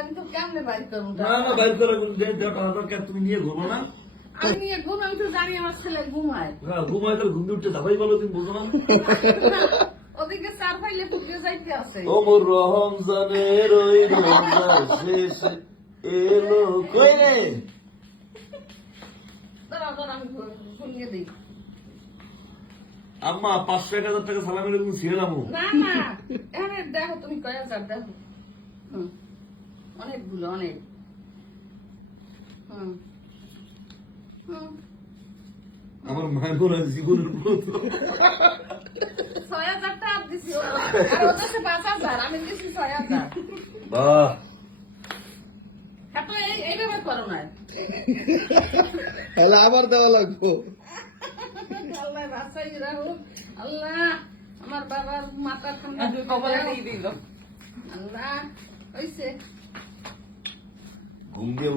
আমি তো কেমনে বাইর করবো না না বাইর করে তুমি নিয়ে ঘুমো না আমি নিয়ে ঘুম আমি তো জানি আমার ছেলে ঘুমায় হ্যাঁ ঘুমায় তাহলে ঘুম দিয়ে উঠতে ধাবাই বলো তুমি বুঝো না ওদিকে চার ফাইলে ফুটে যাইতে আছে ওমর রমজানের ওই রমজান শেষে এলো কই রে দাঁড়াও দাঁড়াও আমি শুনিয়ে দিই আম্মা 500-1000 টাকা সালামের এরকম ছিলাম না না এখানে দেখো তুমি কয় হাজার দেখো অনেকগুলো অনেক হুম হুম আমার মায়ের বলে জীবনের প্রথম 6,000 টাকা দিছি আর ওদের 5,000 আমি দিছি 6,000 বাহ এত এইভাবে করো না তাহলে আবার দেওয়া লাগবো আল্লাহ বাঁচাই রাখো আল্লাহ আমার বাবার মাথা ঠান্ডা কবলে দিয়ে দিল আল্লাহ হইছে ঘুম দিয়ে